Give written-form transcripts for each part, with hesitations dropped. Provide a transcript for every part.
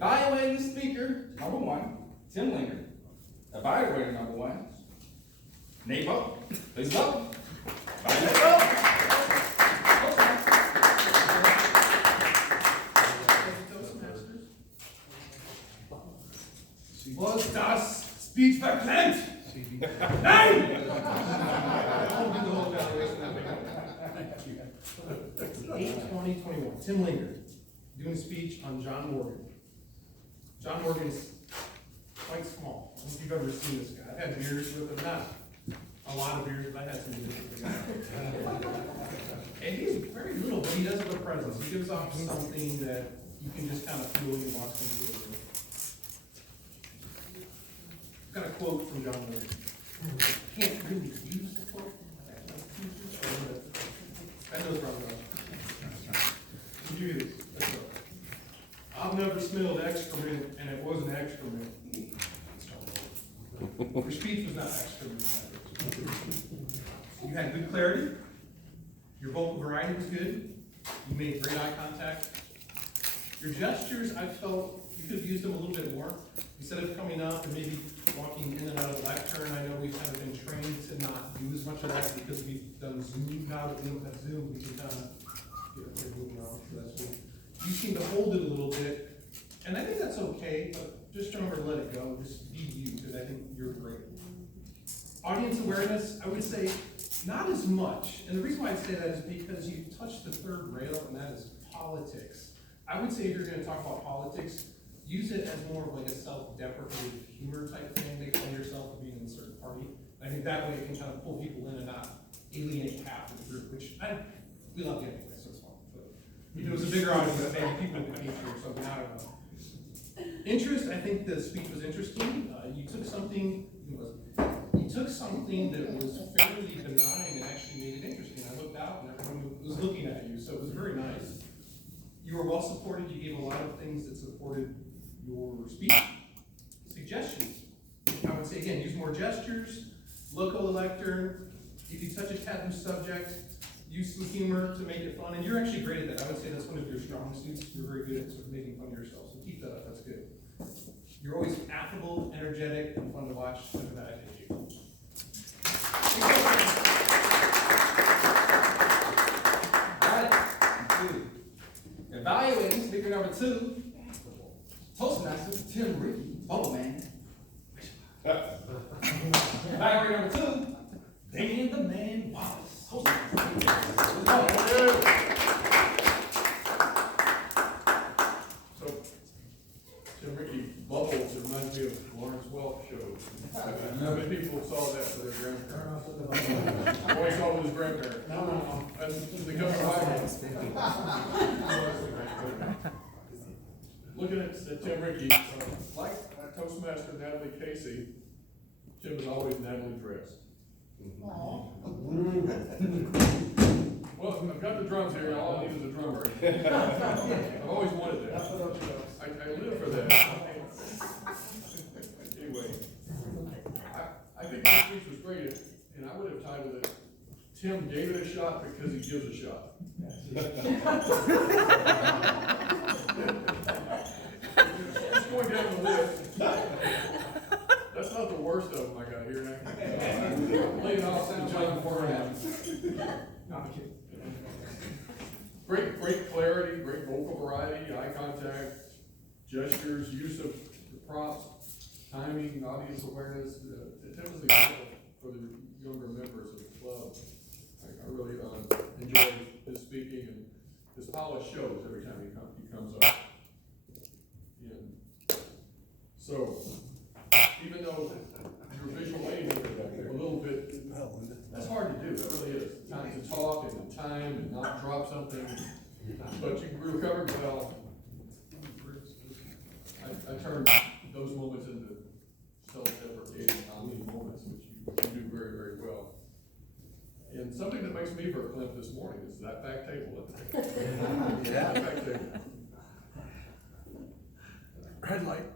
Evaluating speaker, number 1, Tim Linger. Evaluator number 1, Nate Bo. Please go. Toastmasters. Was das Speech verklemmt? Nein! 8/20/21. Tim Linger doing a speech on John Morgan. John Morgan is quite small. I don't know if you've ever seen this guy. I've had beers with him, not a lot of beers, but I had some beers with him. And he's very little, but he does have a presence. He gives off something that you can just kind of feel when you watch him do it. I've got a quote from John Morgan. Can't really use the quote. That knows where I'm going. You do this. Let's go. I've never smelled excrement, and it wasn't excrement. Your speech was not excrement. You had good clarity. Your vocal variety was good. You made great eye contact. Your gestures, I felt you could have used them a little bit more. Instead of coming up and maybe walking in and out of the lectern, I know we've kind of been trained to not do as much of that because we've done Zoom now. That we don't have Zoom, we can kind of get moving around. So that's good. You seem to hold it a little bit, and I think that's okay, but just remember to let it go. Just be you, because I think you're great. Audience awareness, I would say not as much. And the reason why I say that is because you touched the third rail, and that is politics. I would say if you're going to talk about politics, use it as more of like a self-deprecative humor type thing. Make fun of yourself for being in a certain party. And I think that way it can kind of pull people in and not alienate half of the group, which we love you anyway, so it's fun. But if it was a bigger audience, maybe people would hate you or something, I don't know. Interest, I think the speech was interesting. You took something that was fairly benign and actually made it interesting. I looked out and everyone was looking at you, so it was very nice. You were well supported. You gave a lot of things that supported your speech. Suggestions. I would say again, use more gestures, look at the lectern. If you touch a taboo subject, use some humor to make it fun. And you're actually great at that. I would say that's one of your strong suits. You're very good at sort of making fun of yourself. So keep that up. That's good. You're always affable, energetic, and fun to watch. Look at that. I hate you. Got it. Good. Evaluating speaker number 2, Toastmasters, Tim Ricky, Bubble Man. Evaluator number 2, Damian the Man Wallace. So, Tim Ricky, Bubbles reminds me of Lawrence Welk shows. How many people saw that for their grandparents? Boy saw it with his grandparents. No. That's the Looking at Tim Ricky, like Toastmaster Natalie Casey, Tim is always Natalie dressed. Well, I've got the drums here, all I need is a drummer. I've always wanted that. I live for that. Anyway, I think this speech was great, and I would have titled it, Tim gave it a shot because he gives a shot. Just going down the list. That's not the worst of them I got here. Laying off to John Foreman. Great clarity, great vocal variety, eye contact, gestures, use of the props, timing, audience awareness. Tim is an example for the younger members of the club. I really enjoy his speaking, and his polish shows every time he comes up. And so, even though your visual aids are a little bit, that's hard to do, that really is. Time to talk and time and not drop something, but you recovered well. I turned those moments into self-deprecating comedy moments, which you do very, very well. And something that makes me verklempt this morning is that back table. Yeah. That back table. Red light.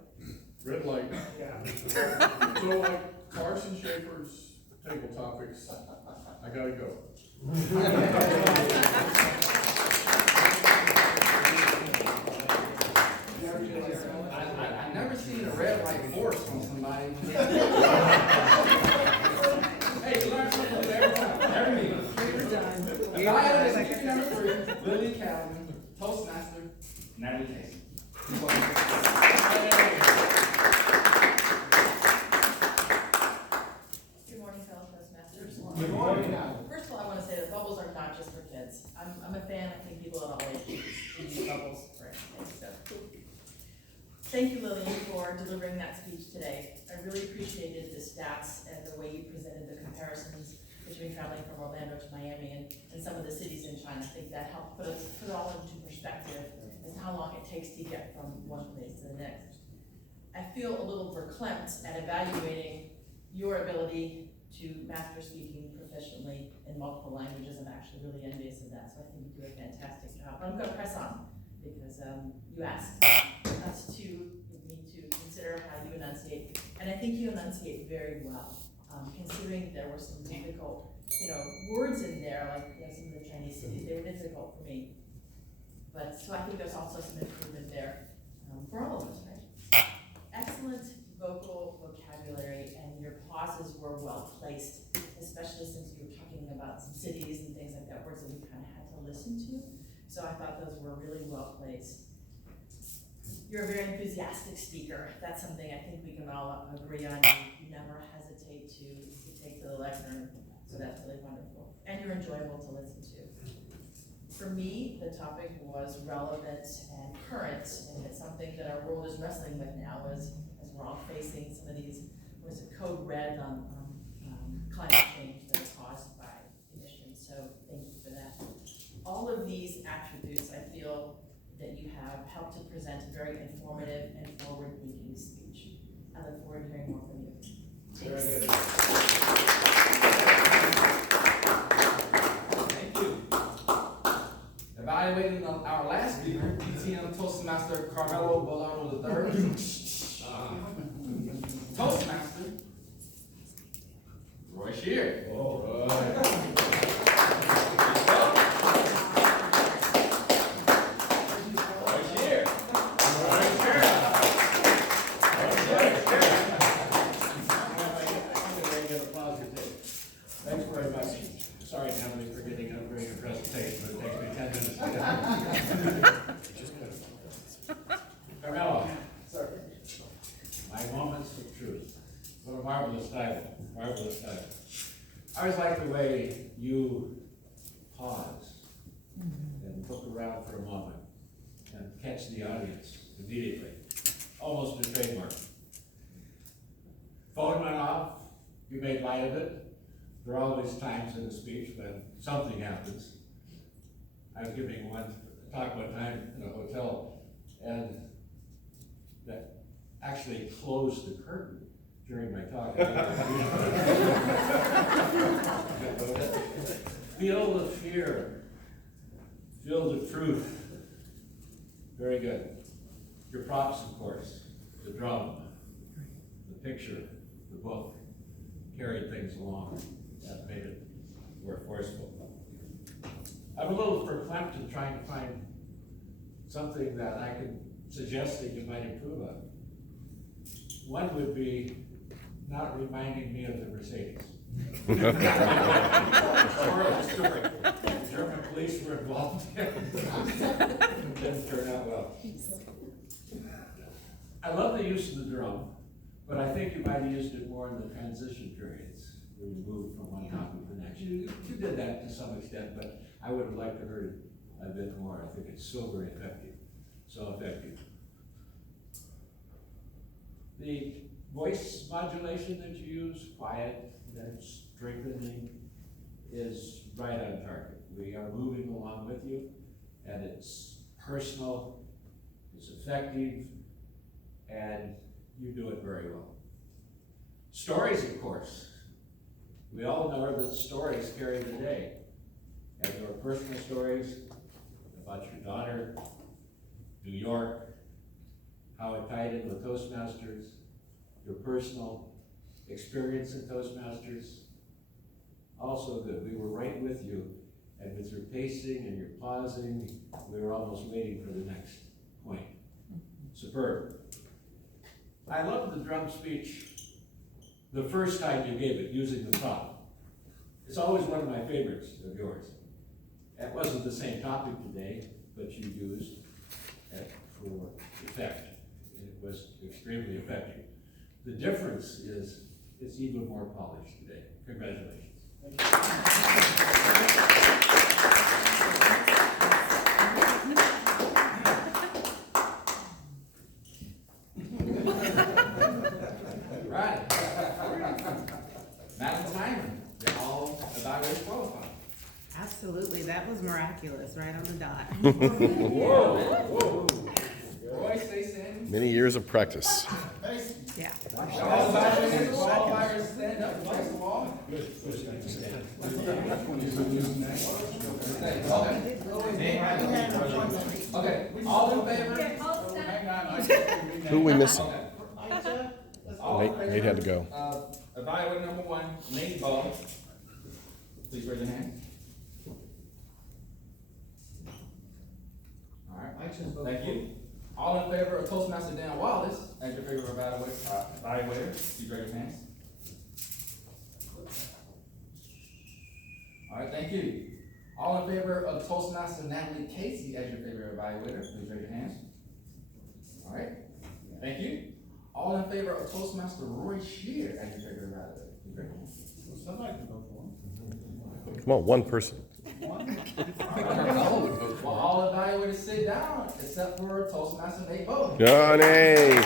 Red light. Yeah. So like Carson Schaefer's table topics, I gotta go. I like force from somebody. Hey, you learn something every time, every meeting. Evaluating number 3, Lily Calvin, Toastmaster, Natalie Casey. Good morning, fellow Toastmasters. Good morning. First of all, I want to say that bubbles are not just for kids. I'm a fan. I think people of all ages use bubbles for anything. So, thank you, Lillian, for delivering that speech today. I really appreciated the stats and the way you presented the comparisons between traveling from Orlando to Miami and some of the cities in China. I think that helped put it all into perspective as to how long it takes to get from one place to the next. I feel a little verklempt at evaluating your ability to master speaking proficiently in multiple languages. I'm actually really envious of that, so I think you do a fantastic job. But I'm going to press on because you asked us me to consider how you enunciate, and I think you enunciate very well. Considering there were some difficult, words in there, like some of the Chinese cities, they were difficult for me. But so I think there's also some improvement there for all of us, right? Excellent vocal vocabulary, and your pauses were well placed, especially since you were talking about some cities and things like that, words that we kind of had to listen to. So I thought those were really well placed. You're a very enthusiastic speaker. That's something I think we can all agree on. You never hesitate to take to the lectern, so that's really wonderful. And you're enjoyable to listen to. For me, the topic was relevant and current, and it's something that our world is wrestling with now as we're all facing some of these, code red on climate change that are caused by emissions. So thank you for that. All of these attributes, I feel that you have helped to present a very informative and forward-thinking speech. I look forward to hearing more from you. Thanks. Very good. Thank you. Evaluating our last speaker, PTM Toastmaster Carmelo Bolaro III. Toastmaster, Roy Shear. Thanks very much. Sorry, Natalie, for getting up during your presentation, but it takes me 10 minutes to get up. Carmelo. Sir. My Moments of Truth. What a marvelous title. Marvelous title. I always like the way you pause and look around for a moment and catch the audience immediately. Almost a trademark. Phone went off, you made light of it. There are always times in a speech when something happens. I was giving one talk one time in a hotel, and that actually closed the curtain during my talk. Feel the fear, feel the truth. Very good. Your props, of course, the drum, the picture, the book, carried things along. That made it more forceful. I'm a little verklempt in trying to find something that I can suggest that you might improve on. One would be not reminding me of the Mercedes. Horrible story. The German police were involved. It didn't turn out well. I love the use of the drum, but I think you might have used it more in the transition periods, where you moved from one topic to the next. You did that to some extent, but I would have liked to heard a bit more. I think it's so very effective. So effective. The voice modulation that you use, quiet, then strengthening, is right on target. We are moving along with you, and it's personal, it's effective, and you do it very well. Stories, of course. We all know that stories carry the day. And your personal stories about your daughter, New York, how it tied in with Toastmasters, your personal experience in Toastmasters, also good. We were right with you, and with your pacing and your pausing, we were almost waiting for the next point. Superb. I love the drum speech the first time you gave it, using the prop. It's always one of my favorites of yours. It wasn't the same topic today, but you used it for effect. It was extremely effective. The difference is it's even more polished today. Congratulations. Right. Madam Simon, you're all evaluated qualified. Absolutely, that was miraculous, right on the dot. Roy, Stacy, Many years of practice. Yeah. all evaluated qualifiers, stand up, face the wall. Okay, all in favor? Who are we missing? All in favor Nate had to go. of evaluator number one, Nate Bow. Please raise your hand. All right, thank you. All in favor of Toastmaster Dan Wallace as your favorite evaluator, please raise your hands. All right, thank you. All in favor of Toastmaster Natalie Casey as your favorite evaluator, please raise your hands. All right, thank you. All in favor of Toastmaster Roy Shear as your favorite evaluator, please raise your hands. Come on, one person. Well, all evaluators sit down except for Toastmaster Nate Bow. Johnny!